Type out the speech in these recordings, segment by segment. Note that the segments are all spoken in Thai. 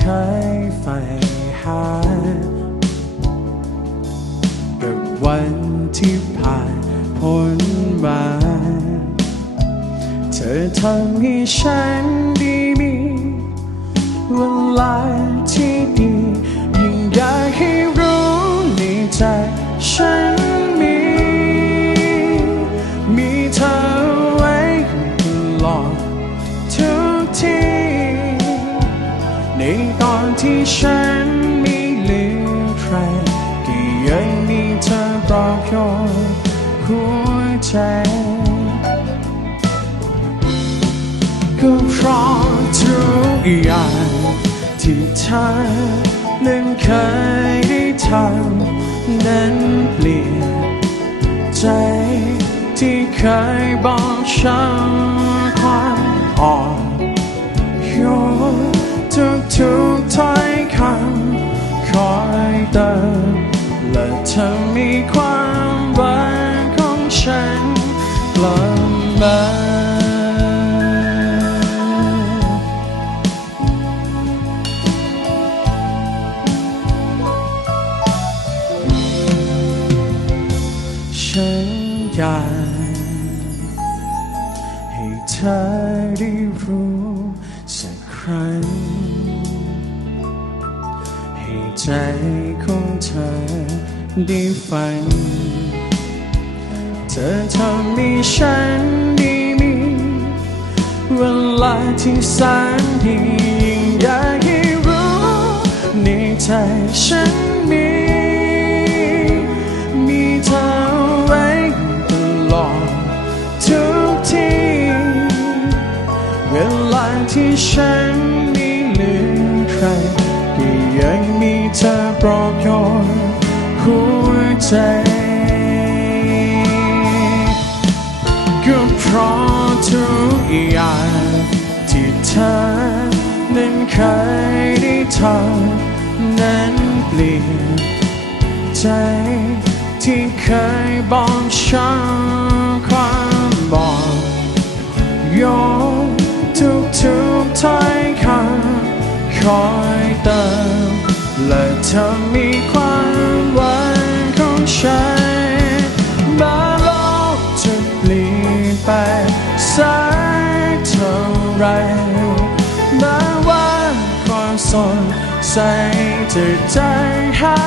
เคยใฝ่หา กับวันที่ผ่านพ้นมา เธอทำให้ฉันได้มีเวลาที่ดียิ่งอยากให้รู้ในใจฉันมี มีเธอไว้ตลอด ที่ฉันไม่เหลือใครก็ยังมีเธอปลอบโยนหัวใจ ก็เพราะทุกอย่างที่เธอนั้นเคยได้ทำนั้นเปลี่ยนใจที่เคยบอกฉันความอ่อนโยนทุกทุกๆ ธอได้รู้สักครั้ง ให้ใจของเธอได้ฟัง เธอทำให้ฉันได้มีเวลาที่แสนดียิ่งอยากให้รู้ในใจฉันมีมี ใครก็ยังมีเธอปลอบโยนหัวใจก็เพราะทุกอย่างที่เธอนั้นเคยได้ทำนั้นเปลี่ยนใจที่เคยบอกฉันความบอกยนทุ คอยเติมและเธอมีความหวังของฉันแม้โลกจะเปลี่ยนไปสักเท่าไรแม้ว่าความสดใสจะใจหา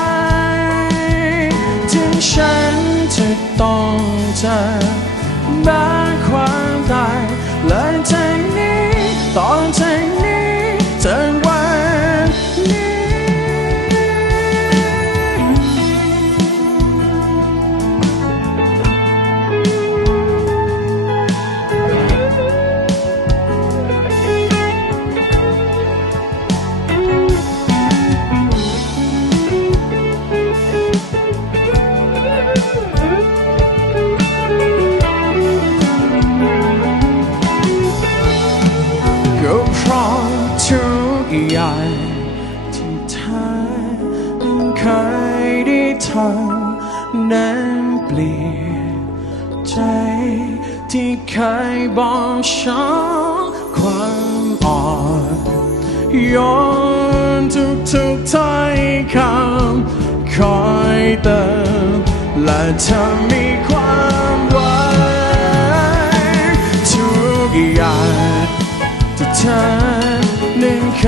ยถึงฉันจะต้องเจอแม้ความตายและจาก ได้ทำนั้นเปลี่ยนใจที่เคยบอกฉันความอ่อนโยนทุกทุกๆถ้อยคำคอยเติมและเธอมีความหวังทุกอย่างที่เธอนั้นเค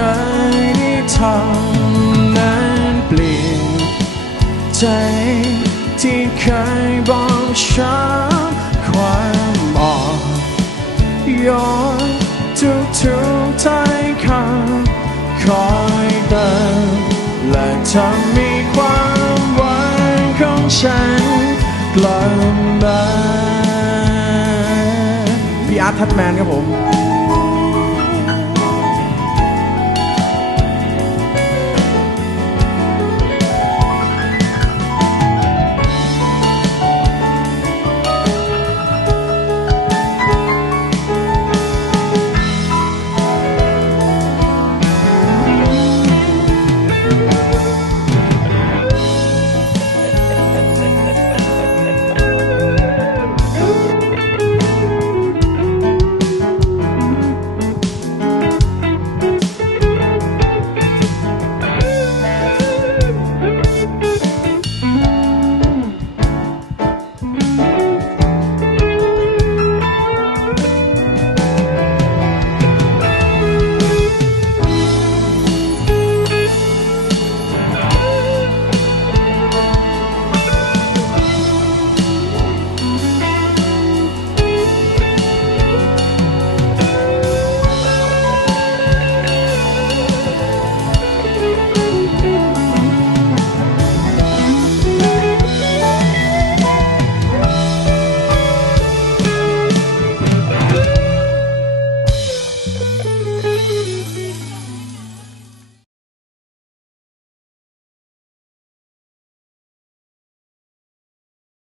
ยได้ทำ ใจที่เคยบอกฉันความอ่อนโยนทุกทุกๆถ้อยคำคอยเติมและเธอมีความหวังของฉันกลับมาพี่อาร์ตทัดแมนครับผม